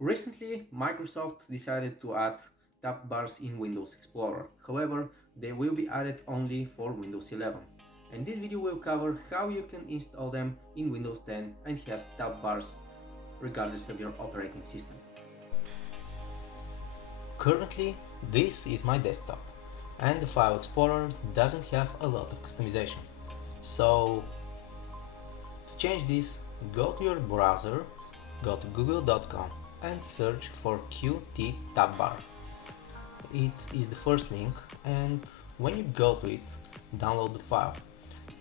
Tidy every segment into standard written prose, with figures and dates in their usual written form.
Recently, Microsoft decided to add tab bars in Windows Explorer. However, they will be added only for Windows 11. And this video will cover how you can install them in Windows 10 and have tab bars regardless of your operating system. Currently, this is my desktop, and the File Explorer doesn't have a lot of customization. So, to change this, go to your browser, go to google.com and search for Qt tab bar. It is the first link, and when you go to it, download the file.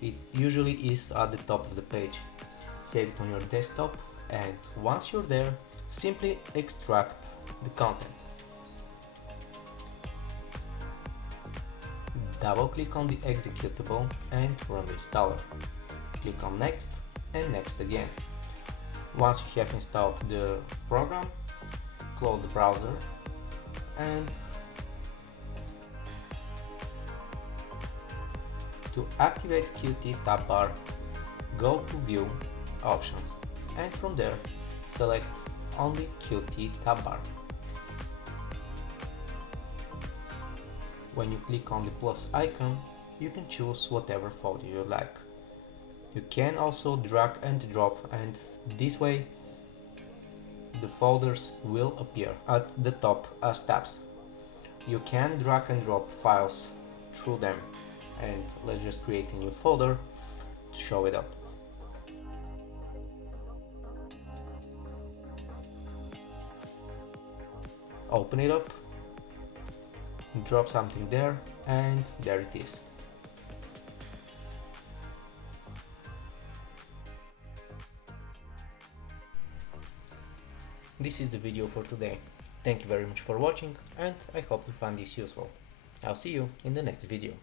It usually is at the top of the page. Save it on your desktop, and once you're there, simply extract the content. Double click on the executable and run the installer. Click on next and next again. Once you have installed the program, close the browser and to activate Qt tab bar, go to View Options and from there select only Qt tab bar. When you click on the plus icon, you can choose whatever folder you like. You can also drag and drop, and this way the folders will appear at the top as tabs. You can drag and drop files through them, and let's just create a new folder to show it up. Open it up, drop something there, and there it is. This is the video for today. Thank you very much for watching, and I hope you find this useful. I'll see you in the next video.